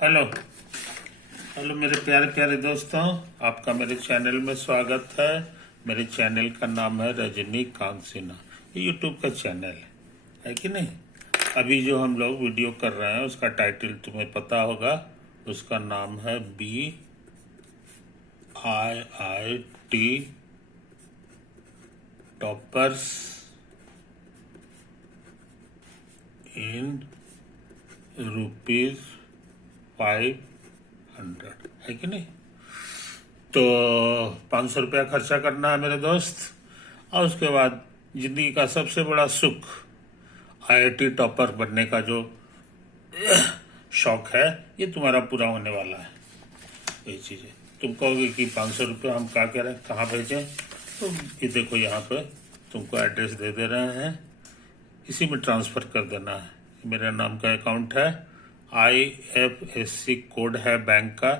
Hello hello मेरे प्यारे प्यारे दोस्तों, आपका मेरे चैनल में स्वागत है। मेरे चैनल का नाम है रजनीकांत सिन्हा। ये यूट्यूब का चैनल है कि नहीं। अभी जो हम लोग वीडियो कर रहे हैं उसका टाइटल तुम्हें पता होगा। उसका नाम है BIIT टॉपर्स इन ₹500 है कि नहीं। तो 500 रुपया खर्चा करना है मेरे दोस्त, और उसके बाद जिंदगी का सबसे बड़ा सुख IIT टॉपर बनने का जो शौक है ये तुम्हारा पूरा होने वाला है। ये चीज़ है। तुम कहोगे कि 500 रुपया हम क्या करें, कहाँ भेजें, तो ये देखो यहाँ पे तुमको एड्रेस दे दे रहे हैं, इसी में ट्रांसफ़र कर देना है। मेरे नाम का अकाउंट है, IFSC कोड है बैंक का,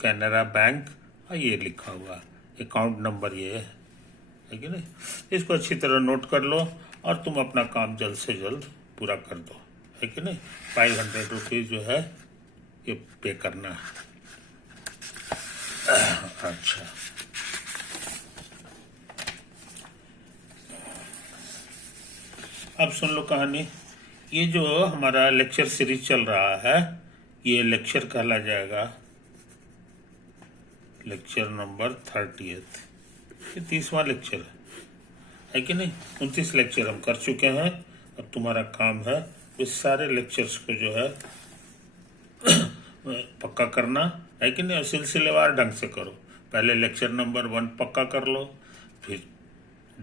कैनरा बैंक, और ये लिखा हुआ अकाउंट नंबर ये है कि नहीं। इसको अच्छी तरह नोट कर लो और तुम अपना काम जल्द से जल्द पूरा कर दो, है कि नहीं। 500 रुपीज़ जो है ये पे करना है। अच्छा, अब सुन लो कहानी। ये जो हमारा लेक्चर सीरीज चल रहा है, ये लेक्चर कहला जाएगा लेक्चर नंबर 30th। ये 30वां लेक्चर है कि नहीं। 29 लेक्चर हम कर चुके हैं। अब तुम्हारा काम है इस सारे लेक्चर्स को जो है पक्का करना, है कि नहीं। और सिलसिलेवार ढंग से करो। पहले लेक्चर नंबर 1 पक्का कर लो, फिर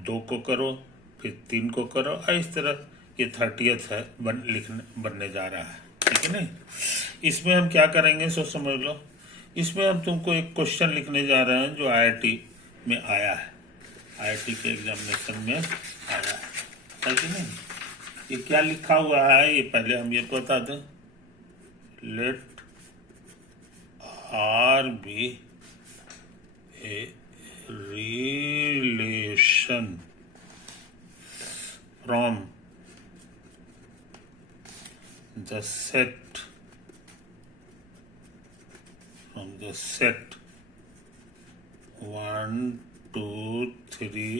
2 को करो, फिर 3 को करो, और इस तरह ये 30th है बनने जा रहा है कि नहीं। इसमें हम क्या करेंगे सो समझ लो। इसमें हम तुमको एक क्वेश्चन लिखने जा रहे हैं जो IIT में आया है, IIT के एग्जामिनेशन में आया है कि नहीं। ये क्या लिखा हुआ है ये पहले हम ये बता दें। Let R be a relation from the set 1 2 3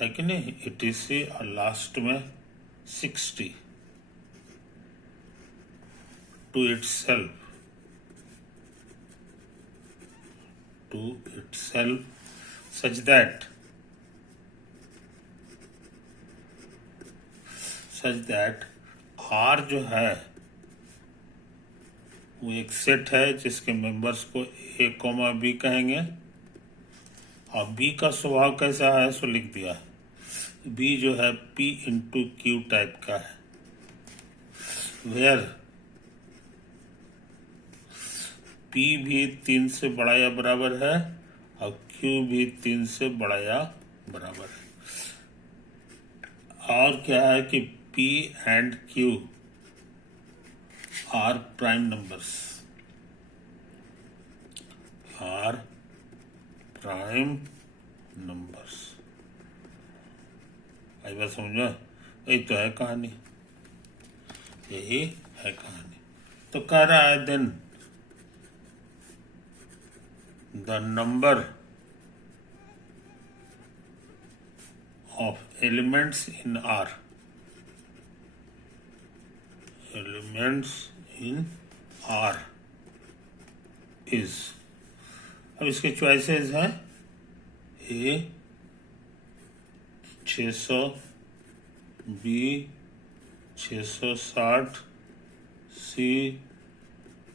है कि नहीं, etc, और लास्ट में 60 to itself such that R जो है वो एक सेट है जिसके मेंबर्स को A, B कहेंगे। और B का स्वभाव कैसा है सो लिख दिया। B जो है P into Q टाइप का है, वेयर P भी 3 से बड़ा या बराबर है और Q भी 3 से बड़ा या बराबर है। और क्या है कि P and Q are prime numbers, आई बात समझो। यही तो है कहानी, यही है कहानी। तो कह रहा है then the number of elements in R is, अब इसके चॉइसेस हैं A 600, B 660, C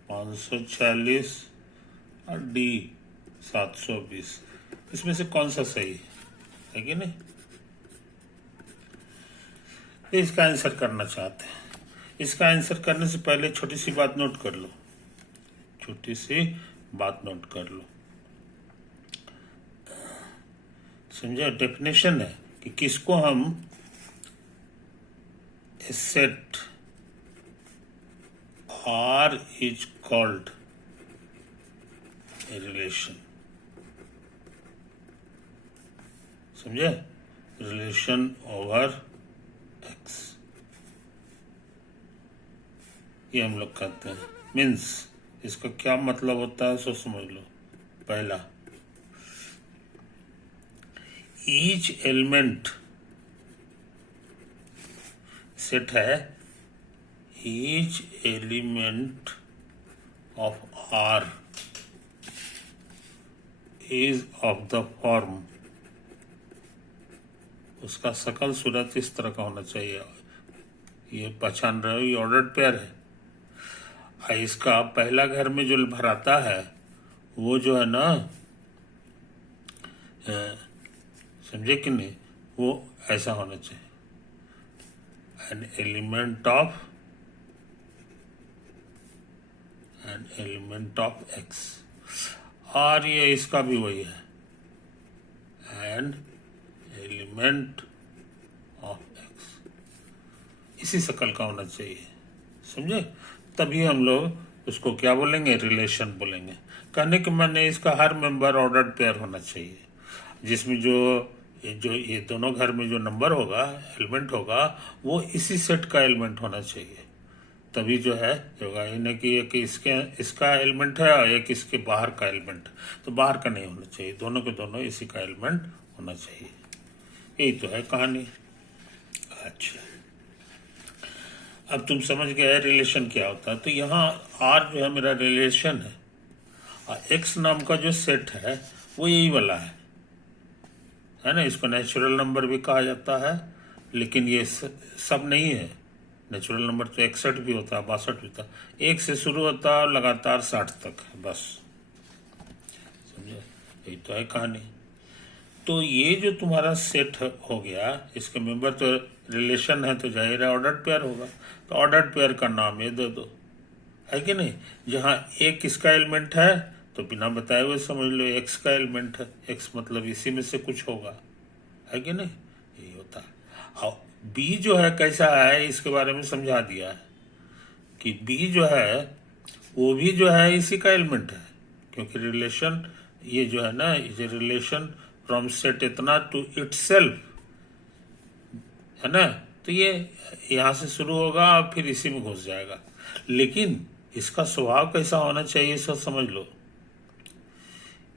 540 और D 720। इसमें से कौन सा सही है कि नहीं। तो इसका आंसर करना चाहते हैं। इसका आंसर करने से पहले छोटी सी बात नोट कर लो, समझे। डेफिनेशन है कि किसको हम set R is called a relation, समझे। रिलेशन ओवर X ये हम लोग कहते हैं। मीन्स इसका क्या मतलब होता है सो समझ लो। पहला, ईच एलिमेंट सेट है, each element of R is of the form, उसका सकल सूरत इस तरह का होना चाहिए। ये पहचान रहे हो, ये ऑर्डर्ड पेयर है। इसका पहला घर में जो भराता है वो जो है ना, समझे कि नहीं, वो ऐसा होना चाहिए, एन एलिमेंट ऑफ एक्स। और ये इसका भी वही है, एन एलिमेंट ऑफ एक्स, इसी शकल का होना चाहिए, समझे। तभी हम लोग उसको क्या बोलेंगे, रिलेशन बोलेंगे। कहने के माने इसका हर मेंबर ऑर्डर्ड पेयर होना चाहिए, जिसमें जो ये दोनों घर में जो नंबर होगा, एलिमेंट होगा, वो इसी सेट का एलिमेंट होना चाहिए। तभी जो है होगा, यानी कि एक इसका एलिमेंट है और एक इसके बाहर का एलिमेंट, तो बाहर का नहीं होना चाहिए, दोनों के दोनों इसी का एलिमेंट होना चाहिए। यही तो है कहानी। अच्छा, अब तुम समझ गए रिलेशन क्या होता है। तो यहाँ आर जो है मेरा रिलेशन है, और एक्स नाम का जो सेट है वो यही वाला है ना। इसको नेचुरल नंबर भी कहा जाता है, लेकिन ये सब नहीं है। नेचुरल नंबर तो 61 भी होता है, 62 भी होता है। एक से शुरू होता है और लगातार 60 तक है, बस समझे। यही तो है कहानी। तो ये जो तुम्हारा सेट हो गया, इसके मेंबर तो रिलेशन है, तो जाहिर है ऑर्डर्ड पेयर होगा। तो ऑर्डर्ड पेयर का नाम ये दे दो, है कि नहीं। जहाँ एक किसका एलिमेंट है तो बिना बताए हुए समझ लो एक्स का एलिमेंट है, एक्स मतलब इसी में से कुछ होगा, है कि नहीं, यही होता है। और बी जो है कैसा है इसके बारे में समझा दिया है कि बी जो है वो भी जो है इसी का एलिमेंट है, क्योंकि रिलेशन ये जो है ना, ये रिलेशन फ्रॉम सेट इतना टू इटसेल्फ है ना। तो ये यहाँ से शुरू होगा और फिर इसी में घुस जाएगा। लेकिन इसका स्वभाव कैसा होना चाहिए सब समझ लो।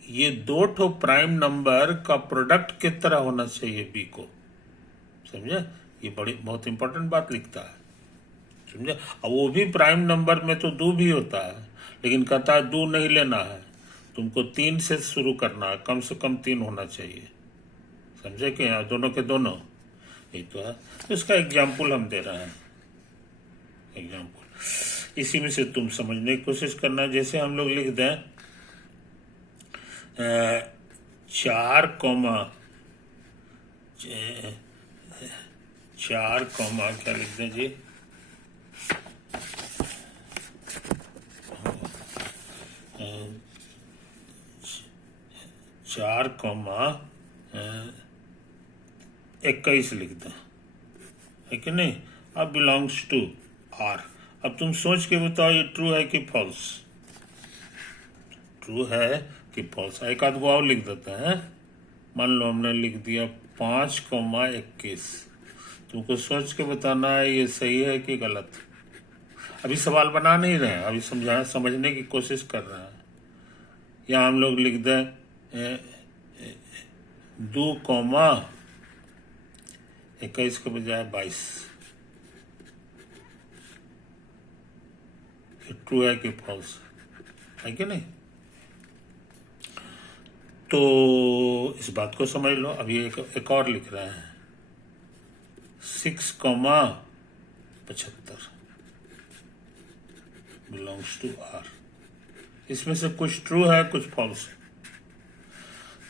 ये दो ठो प्राइम नंबर का प्रोडक्ट की तरह होना चाहिए बी को, समझे। ये बड़ी बहुत इंपॉर्टेंट बात लिखता है, समझे। अब वो भी प्राइम नंबर में तो 2 भी होता है, लेकिन कहता है 2 नहीं लेना है, तुमको 3 से शुरू करना है, कम से कम 3 होना चाहिए, समझे कि दोनों के दोनों। यही तो है। तो इसका एग्जाम्पल हम दे रहे हैं, एग्जाम्पल इसी में से तुम समझने की कोशिश करना। जैसे हम लोग लिख दें 4 कॉमा क्या लिख दें जी, 4,21 लिख दें, है कि नहीं। अब बिलोंग्स टू आर। अब तुम सोच के बताओ ये ट्रू है कि फॉल्स, ट्रू है कि फॉल्स। एक आध को और लिख देते हैं। मान लो हमने लिख दिया 5,21, तुमको सोच के बताना है ये सही है कि गलत। अभी सवाल बना नहीं रहे हैं, अभी समझने की कोशिश कर रहे हैं। यहाँ हम लोग लिख दें 2,21 के बजाय 22, ट्रू है कि फॉल्स, है कि नहीं। तो इस बात को समझ लो। अभी एक और लिख रहे हैं 6,75 बिलोंग्स टू आर। इसमें से कुछ ट्रू है कुछ फॉल्स है।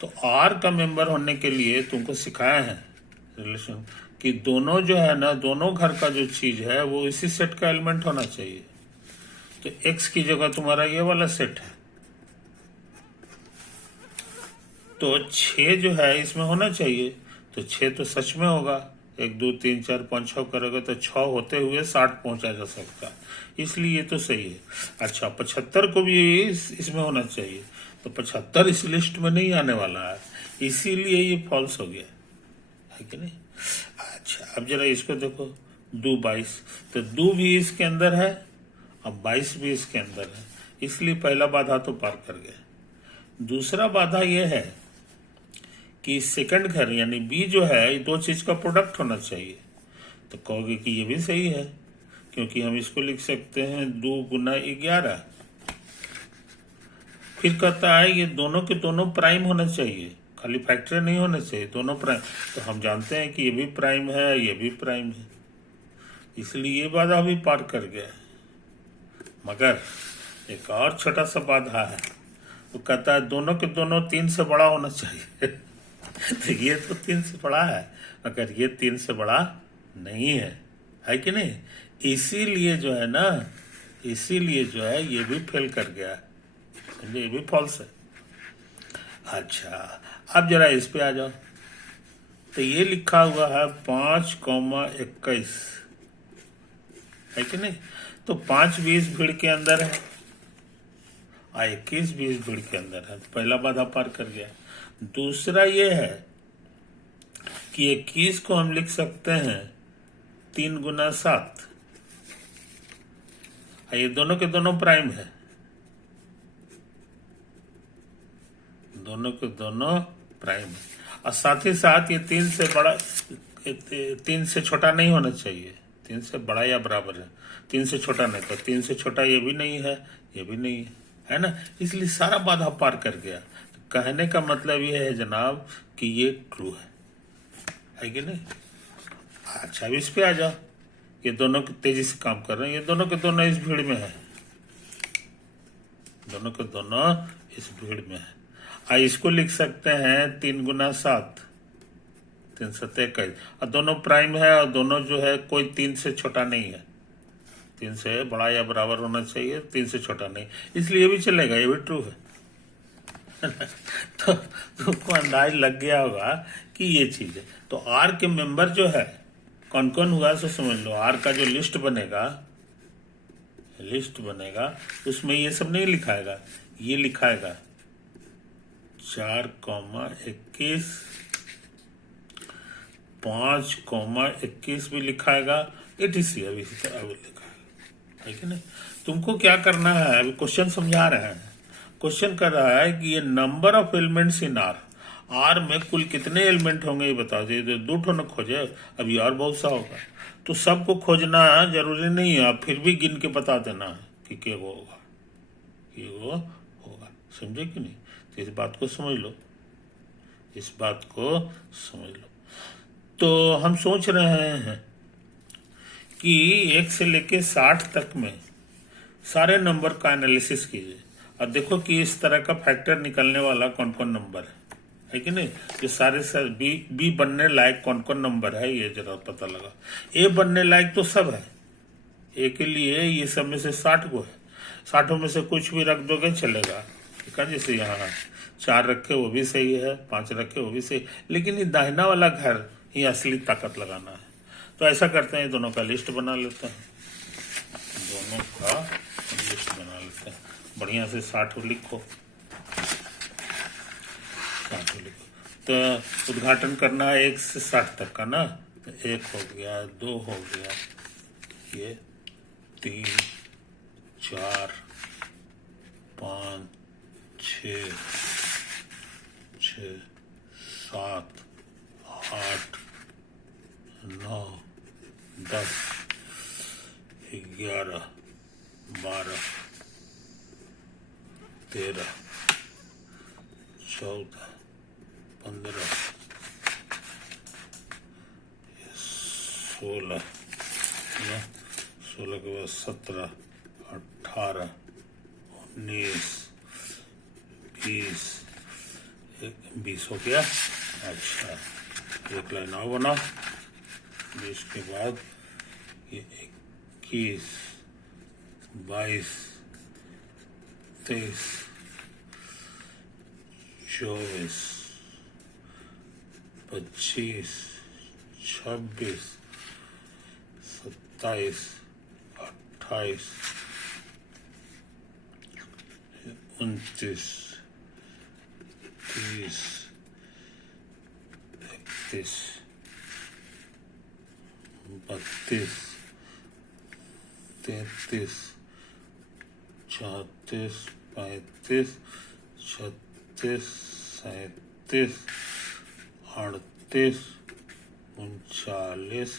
तो आर का मेंबर होने के लिए तुमको सिखाया है रिलेशन कि दोनों जो है ना, दोनों घर का जो चीज है वो इसी सेट का एलिमेंट होना चाहिए। तो एक्स की जगह तुम्हारा ये वाला सेट है, तो 6 जो है इसमें होना चाहिए। तो 6 तो सच में होगा, 1 2 3 4 5 6 करोगे तो 6 होते हुए 60 पहुंचा जा सकता, इसलिए ये तो सही है। अच्छा, 75 को भी इसमें होना चाहिए, तो 75 इस लिस्ट में नहीं आने वाला है, इसीलिए ये फॉल्स हो गया, है कि नहीं। अच्छा, अब जरा इसको देखो 2 22, तो 2 भी इसके अंदर है अब 22 भी इसके अंदर है, इसलिए पहला बाधा तो पार कर गया। दूसरा बाधा यह है कि सेकंड घर यानी बी जो है, ये दो चीज का प्रोडक्ट होना चाहिए। तो कहोगे कि ये भी सही है, क्योंकि हम इसको लिख सकते हैं 2 गुना 11। फिर कहता है ये दोनों के दोनों प्राइम होना चाहिए, खाली फैक्टर नहीं होना चाहिए, दोनों प्राइम। तो हम जानते हैं कि ये भी प्राइम है, ये भी प्राइम है, इसलिए ये बाधा भी पार कर गया। मगर एक और छोटा सा बाधा है, वो कहता है दोनों के दोनों 3 से बड़ा होना चाहिए। तो ये तो 3 से बड़ा है, मगर ये 3 से बड़ा नहीं है कि नहीं? इसीलिए जो है ना, इसीलिए जो है ये भी फेल कर गया, समझे, ये भी फॉल्स है। अच्छा, अब जरा इस पे आ जाओ। तो ये लिखा हुआ है 5,21, है कि नहीं? तो 5 20 भीड़ के अंदर है, 21 20 भीड़ के अंदर है, तो पहला बाधा पार कर गया। दूसरा ये है कि 21 को हम लिख सकते हैं 3 गुना 7, ये दोनों के दोनों प्राइम है, दोनों के दोनों प्राइम है, और साथ ही साथ ये 3 से बड़ा, 3 से छोटा नहीं होना चाहिए, 3 से बड़ा या बराबर है, 3 से छोटा नहीं। तो 3 से छोटा ये भी नहीं है, ये भी नहीं है ना? इसलिए सारा बाधा पार कर गया। तो कहने का मतलब ये है जनाब कि ये ट्रू है कि नहीं? अच्छा, अब इस पे आ जाओ। ये दोनों तेजी से काम कर रहे हैं, ये दोनों के दोनों इस भीड़ में है, दोनों के दोनों इस भीड़ में है। इसको लिख सकते हैं 3 गुना 7, 3 7 21, और दोनों प्राइम है, और दोनों जो है कोई 3 से छोटा नहीं है, 3 से बड़ा या बराबर होना चाहिए, 3 से छोटा नहीं, इसलिए ये भी चलेगा, ये भी ट्रू है। तो तुमको अंदाज लग गया होगा कि ये चीज है। तो आर के मेंबर जो है कौन कौन हुआ सो समझ लो। आर का जो लिस्ट बनेगा, उसमें ये सब नहीं लिखाएगा, ये लिखाएगा 4,21, 5,21 भी लिखाएगा, etc। अभी इसी तरह लिखाएगा, है कि नहीं? तुमको क्या करना है, अभी क्वेश्चन समझा रहे हैं। क्वेश्चन कर रहा है कि ये number of elements in are में कुल कितने एलिमेंट होंगे ये बताओ। ये 2 ठो न खोजे, अभी और बहुत सा होगा, तो सबको खोजना जरूरी नहीं है, आप फिर भी गिन के बता देना है कि वो होगा, कि वो होगा, समझे कि नहीं? तो इस बात को समझ लो, इस बात को समझ लो। तो हम सोच रहे हैं कि 1 से लेके 60 तक में सारे नंबर का एनालिसिस कीजिए, और देखो कि इस तरह का फैक्टर निकलने वाला कौन कौन नंबर है कि नहीं? ये सारे बी बनने लायक कौन कौन नंबर है, ये जरा पता लगा। ए बनने लायक तो सब है, ए के लिए ये सब में से 60 को है, 60 में से कुछ भी रख दोगे चलेगा, ठीक है? जैसे यहाँ 4 रखे वो भी सही है, 5 रखे वो भी सही, लेकिन ये दाहिना वाला घर ये असली ताकत लगाना है। तो ऐसा करते हैं, दोनों का लिस्ट बना लेते हैं, दोनों का लिस्ट बना लेते हैं, बढ़िया से 60 लिखो, 60 लिखो। तो उद्घाटन करना है 1 से 60 तक का ना, तो 1 हो गया, 2 हो गया, ये 3 4 5 6 7 8 9 10 11 12 13 14 15 16, 16 के बाद 17 18 19 20 20 हो गया। अच्छा, एक लाइन और बना, 20 के बाद ये 21 22 23 24 25 26 27 28 29 30 31 32 33 34, 35, 36, 37, 38, 39,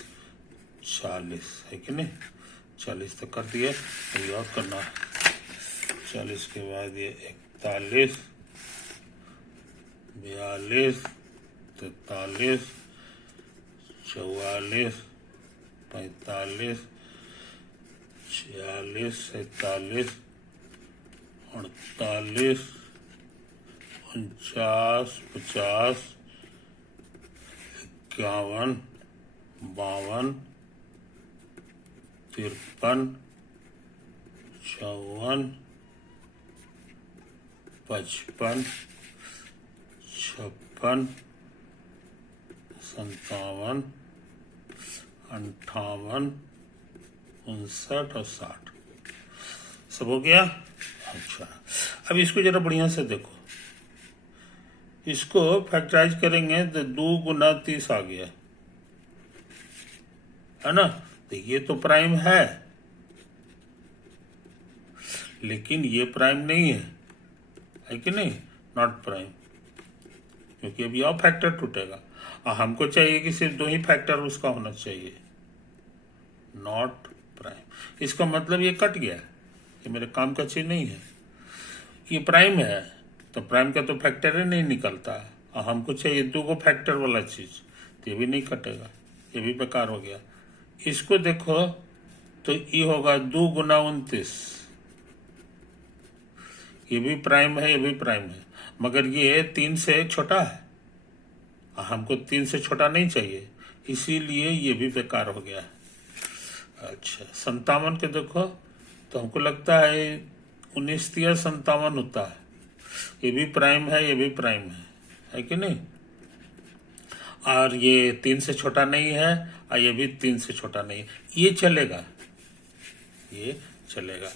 40 है कि नहीं? 40 तक कर दिए, अभी और करना है। 40 के बाद ये 41, 42, 43, 44, 45, 46, 47, 48, 49, 50, 51, 52, 53, 54, 55, 56, 57, 58, 59 और 60 सब हो गया। अच्छा, अब इसको जरा बढ़िया से देखो, इसको फैक्टराइज करेंगे तो 2 गुना 30 आ गया, है ना? तो ये तो प्राइम है, लेकिन ये प्राइम नहीं है कि नहीं? नॉट प्राइम, क्योंकि अभी और फैक्टर टूटेगा और हमको चाहिए कि सिर्फ 2 ही फैक्टर उसका होना चाहिए, नॉट प्राइम। इसका मतलब ये कट गया, ये मेरे काम का चीज नहीं है। ये प्राइम है तो प्राइम का तो फैक्टर ही नहीं निकलता, और हमको चाहिए 2 को फैक्टर वाला चीज, तो ये भी नहीं कटेगा, ये भी बेकार हो गया। इसको देखो तो ये होगा 2 गुना 29, ये भी प्राइम है, ये भी प्राइम है, मगर ये 3 से छोटा है, हमको 3 से छोटा नहीं चाहिए, इसीलिए ये भी बेकार हो गया। अच्छा, 57 के देखो तो हमको लगता है 19 या 57 होता है, ये भी प्राइम है, ये भी प्राइम है कि नहीं? और ये 3 से छोटा नहीं है और ये भी 3 से छोटा नहीं है, ये चलेगा, ये चलेगा।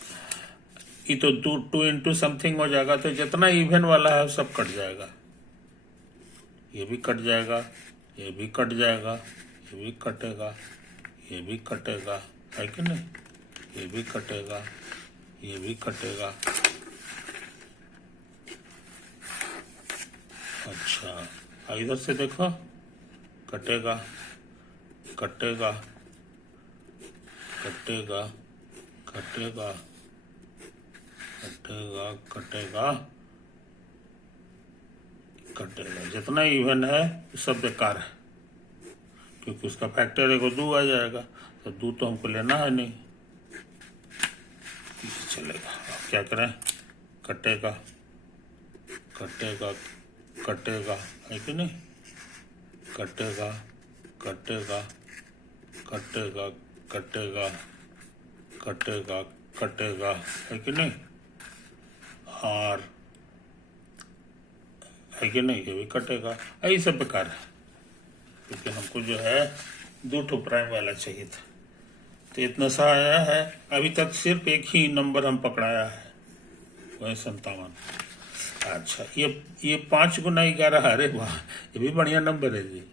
ये तो 2 इंटू समथिंग हो जाएगा, तो जितना इवन वाला है सब कट जाएगा, ये भी कट जाएगा, ये भी कट जाएगा, ये भी कटेगा, ये भी कटेगा, है कि नहीं? ये भी कटेगा, ये भी कटेगा। अच्छा, इधर से देखो, कटेगा, कटेगा, कटेगा, कटेगा, कटेगा, कटेगा, कटेगा। जितना इवन है सब बेकार है, क्योंकि उसका फैक्टर एक 2 आ जाएगा, तो 2 तो हमको लेना है नहीं, चलेगा। अब क्या करें? कटेगा, कटेगा, कटेगा, है कि नहीं? कटेगा, कटेगा, कटेगा, कटेगा, कटेगा, कटेगा, है कि नहीं? और है कि नहीं? ये भी कटेगा, यही सब बेकार है, क्योंकि हमको जो है 2 प्राइम वाला चाहिए था। तो इतना सा आया है, अभी तक सिर्फ एक ही नंबर हम पकड़ाया है, वही 57। अच्छा, ये 5 गुना 11, अरे वाह, ये भी बढ़िया नंबर है जी,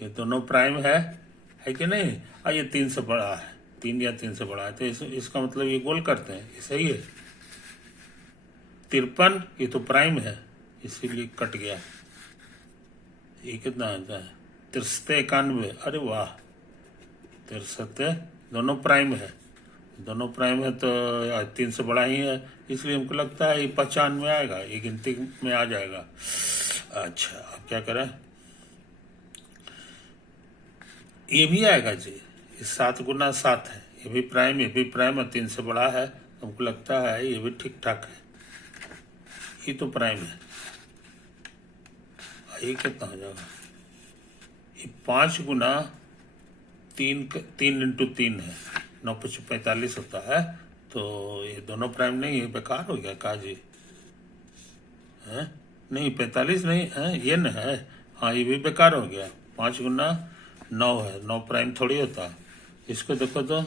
ये दोनों प्राइम है कि नहीं? और ये 3 से बड़ा है, 3 या 3 से बड़ा है, तो इसका मतलब ये गोल करते हैं, ये सही है। 53 ये तो प्राइम है, इसीलिए कट गया। ये कितना आता है? 63, 91, अरे वाह, 63 दोनों प्राइम है, दोनों प्राइम है, तो 3 से बड़ा ही है, इसलिए हमको लगता है ये 95 में आएगा, ये गिनती में आ जाएगा। अच्छा, अब क्या करें? ये भी आएगा जी, ये 7 गुना 7 है, ये भी प्राइम, ये भी प्राइम, और 3 से बड़ा है, हमको लगता है ये भी ठीक ठाक है, ये तो प्राइम है। ये कितना हो जाएगा? ये 5 गुना 3 इंटू 3 है, 9 × 45 होता है, तो ये दोनों प्राइम नहीं है, बेकार हो गया का जी? है नहीं, 45 नहीं है, ये न है, हाँ ये भी बेकार हो गया। 5 गुना 9 है, 9 प्राइम थोड़ी होता। इसको देखो तो,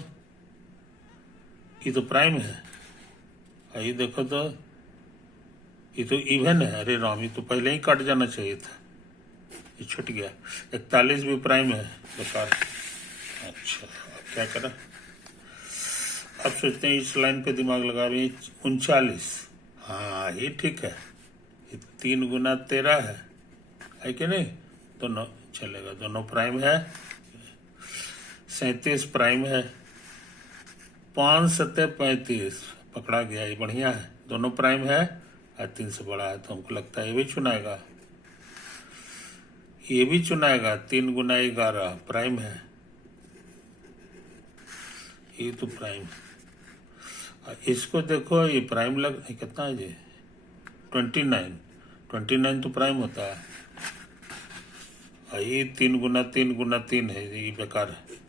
ये तो प्राइम है, ये देखो तो, ये तो इवन है, अरे राम, ये तो पहले ही कट जाना चाहिए था, ये छूट गया। 41 भी प्राइम है, बेकार। अच्छा, अब क्या करें? अब सोचते हैं इस लाइन पे दिमाग लगा रहे 39। हाँ ये ठीक है, ये 3 गुना 13 है कि नहीं? दोनों चलेगा, दोनों प्राइम है। 37 प्राइम है। 5 सत्ते 35 पकड़ा गया, ये बढ़िया है, दोनों प्राइम है और 3 से बड़ा है, तो हमको लगता है ये भी चुनाएगा, ये भी चुनाएगा। 3 गुना 11 प्राइम है, ये तो प्राइम। इसको देखो, ये प्राइम लग कितना है जी? 29। 29 तो प्राइम होता है। ये 3 गुना 3 गुना 3 है, ये बेकार है।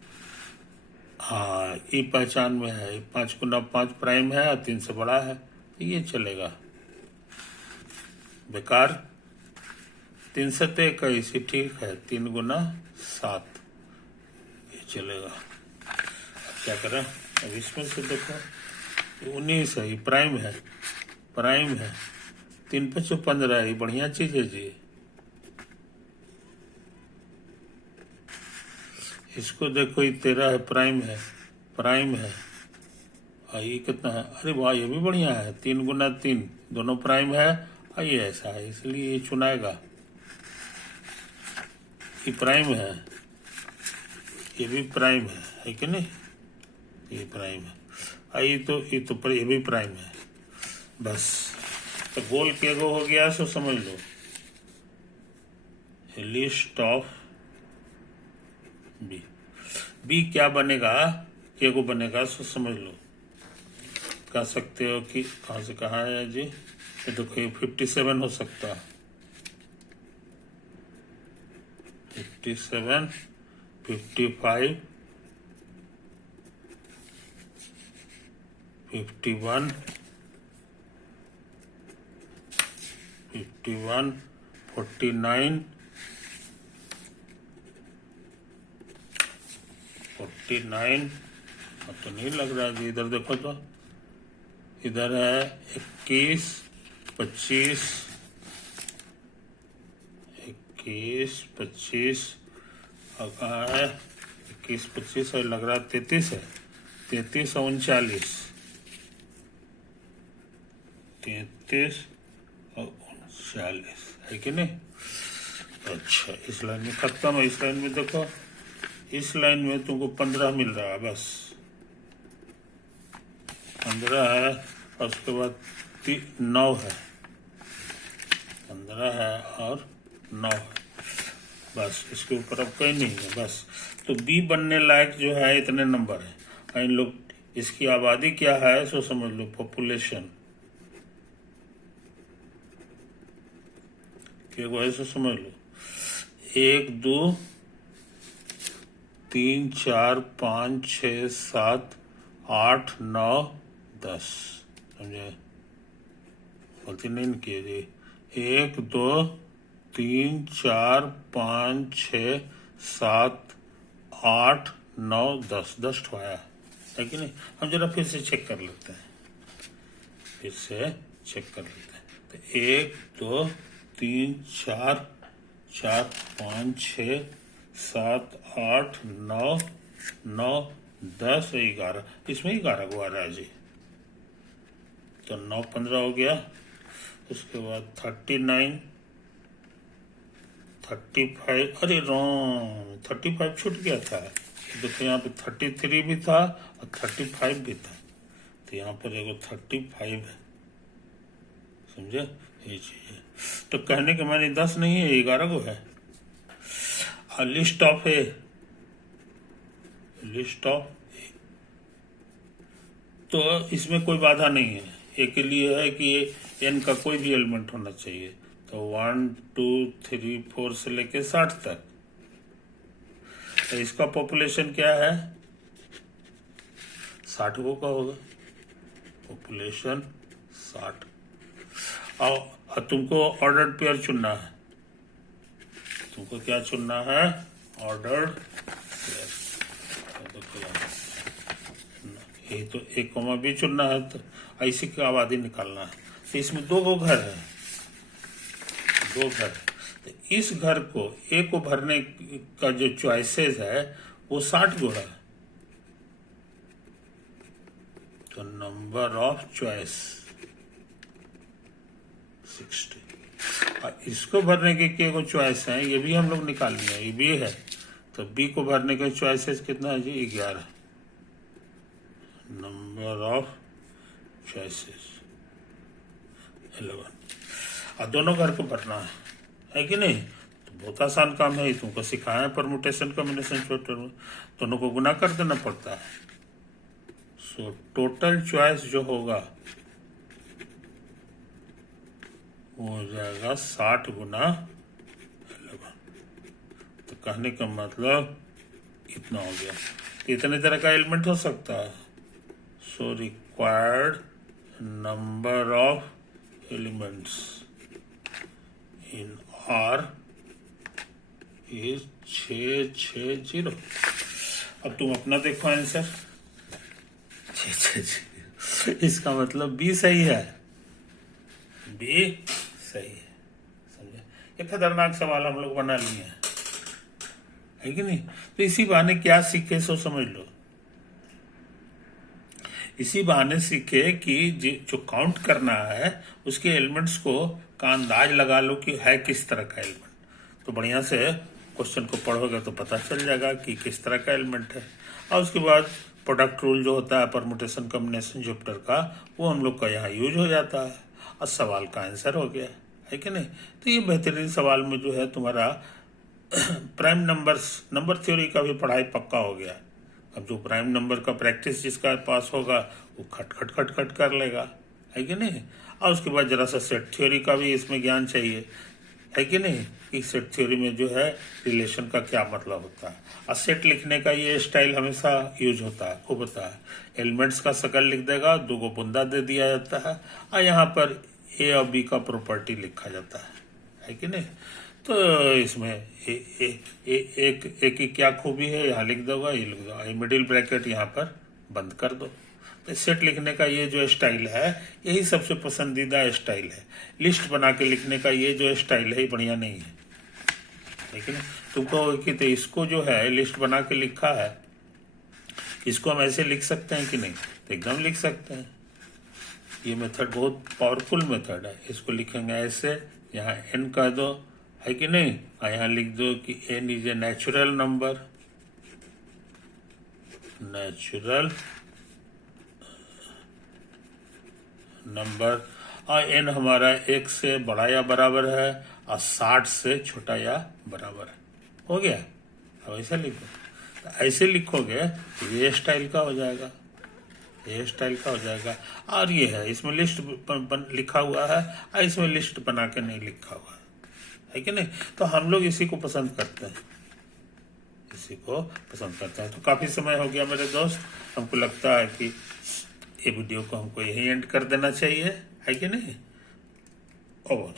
हाँ ये पहचान में है, 5 गुना 5 प्राइम है और 3 से बड़ा है, ये चलेगा। बेकार। 3 सत्ते 21, ठीक है। 3 गुना 7, ये चलेगा। अब क्या करें? अब इसमें से देखो, 19 है, ये प्राइम है, प्राइम है। 3 5 15, ये बढ़िया चीज है जी। इसको देखो, ये 13 है, प्राइम है, प्राइम है। और ये कितना है? अरे वाह, ये भी बढ़िया है। 3 गुना 3, दोनों प्राइम है और ये ऐसा है, इसलिए ये चुनाएगा। ये प्राइम है, ये भी प्राइम है कि नहीं? ये प्राइम है। ये तो ये भी प्राइम है। बस, तो गोल के गो हो गया, सो समझ लो। List of B. बी क्या बनेगा? के को बनेगा, सो समझ लो। कह सकते हो कि कहाँ से कहाँ है जी? ये देखो, ये 57 हो सकता है। 57, 55, 51, 51, 49, 49। अब तो नहीं लग रहा जी, इधर देखो तो, इधर है 21, 25, 21, 25, और कहाँ है? 21, 25 है, लग रहा है 33 है। 33 और 39, 33 और 39 है कि नहीं? अच्छा, इस लाइन में खत्म है। इस लाइन में देखो, इस लाइन में तुमको 15 मिल रहा है, बस 15 है। और उसके बाद 9 है, 15 है और 9 है, बस। इसके ऊपर अब कहीं नहीं है, बस। तो बी बनने लायक जो है इतने नंबर है। इन लोग, इसकी आबादी क्या है सो समझ लो, पॉपुलेशन क्या है सो समझ लो। 1 2 3 4 5 6 7 8 9 10, समझे? गलती नहीं किए जी। 1 2 3 4 5 6 7 8 9 10, 10 ठोया है कि नहीं? हम जरा फिर से चेक कर लेते हैं, फिर से चेक कर लेते हैं। तो 1 2 3 4 4 5 6 7 8 9 9 10 11, इसमें 11 को आ रहा है जी। तो 9 15 हो गया। उसके बाद 39, 35, अरे रॉन्ग, 35 छूट गया था। देखो यहाँ पे 33 भी था और 35 भी था, तो यहाँ पर एगो 35 है, समझे? ये चीज है। तो कहने के माने 10 नहीं है, 11 को है। और लिस्ट ऑफ है, लिस्ट ऑफ, तो इसमें कोई बाधा नहीं है। ए के लिए है कि एन का कोई भी एलिमेंट होना चाहिए। तो 1 2 3 4 से लेके 60 तक। तो इसका पॉपुलेशन क्या है? 60 को का होगा पॉपुलेशन, 60। और तुमको ऑर्डर्ड पेयर चुनना है। तुमको क्या चुनना है? Ordered pair. ये तो 1, B चुनना है, तो ऐसी की आबादी निकालना है। तो इसमें 2 घर है, 2 घर। तो इस घर को, ए को भरने का जो चॉइसेस है वो 60 है। तो नंबर ऑफ चॉइस 60। और इसको भरने के क्या चॉइस है, ये भी हम लोग निकाल लिया, ये भी है। तो बी को भरने के चॉइसेस कितना है जी, 11। Number of choices 11। और दोनों घर को भरना है कि नहीं। तो बहुत आसान काम है, तुमको सिखाया है परमुटेशन कॉम्बिनेशन चैप्टर में। दोनों को गुना कर देना पड़ता है। सो टोटल चॉइस जो होगा वो हो जाएगा 60 गुना 11। तो कहने का मतलब इतना हो गया। इतने तरह का एलिमेंट हो सकता है। So required number of elements in are is 660। अब तुम अपना देखो आंसर, 660। इसका मतलब बी सही है, बी सही है। समझे, ये खतरनाक सवाल हम लोग बना लिए हैं, है कि नहीं। तो इसी बहाने क्या सीखे सो समझ लो। इसी बहाने सीखे कि जो काउंट करना है उसके एलिमेंट्स को का अंदाज लगा लो कि है किस तरह का एलिमेंट। तो बढ़िया से क्वेश्चन को पढ़ोगे तो पता चल जाएगा कि किस तरह का एलिमेंट है। और उसके बाद प्रोडक्ट रूल जो होता है परमुटेशन कॉम्बिनेशन चैप्टर का, वो हम लोग का यहाँ यूज हो जाता है और सवाल का आंसर हो गया, है कि नहीं। तो ये बेहतरीन सवाल में जो है तुम्हारा प्राइम नंबर थ्योरी का भी पढ़ाई पक्का हो गया। अब जो प्राइम नंबर का प्रैक्टिस जिसका पास होगा वो खट कर लेगा, है कि नहीं। और उसके बाद जरा सा सेट थ्योरी का भी इसमें ज्ञान चाहिए, है कि नहीं। कि सेट थ्योरी में जो है रिलेशन का क्या मतलब होता है। और सेट लिखने का ये स्टाइल हमेशा यूज होता है, खूब होता है। एलिमेंट्स का शकल लिख देगा, 2 को बुंदा दे दिया जाता है और यहाँ पर ए और बी का प्रॉपर्टी लिखा जाता है कि नहीं। तो इसमें एक ही क्या खूबी है, यहाँ लिख दोगा, ये लिख दो, ये मिडिल ब्रैकेट यहाँ पर बंद कर दो। तो सेट लिखने का ये जो स्टाइल है यही सबसे पसंदीदा स्टाइल है। लिस्ट बना के लिखने का ये जो स्टाइल है ये बढ़िया नहीं है, लेकिन तुम कहोगे कि तो इसको जो है लिस्ट बना के लिखा है, इसको हम ऐसे लिख सकते हैं कि नहीं। तो एकदम लिख सकते हैं। ये मेथड बहुत पावरफुल मेथड है। इसको लिखेंगे ऐसे, यहाँ n कह दो, है कि नहीं। यहाँ लिख दो कि n is a natural number, और n हमारा 1 से बड़ा या बराबर है और 60 से छोटा या बराबर है। हो गया। अब ऐसा लिखो, तो ऐसे लिखोगे तो ये स्टाइल का हो जाएगा, ये स्टाइल का हो जाएगा। और ये है, इसमें लिस्ट लिखा हुआ है और इसमें लिस्ट बना के नहीं लिखा हुआ है कि नहीं। तो हम लोग इसी को पसंद करते हैं, इसी को पसंद करते हैं। तो काफ़ी समय हो गया मेरे दोस्त, हमको लगता है कि ये वीडियो को हमको यही एंड कर देना चाहिए, है कि नहीं। ओवर।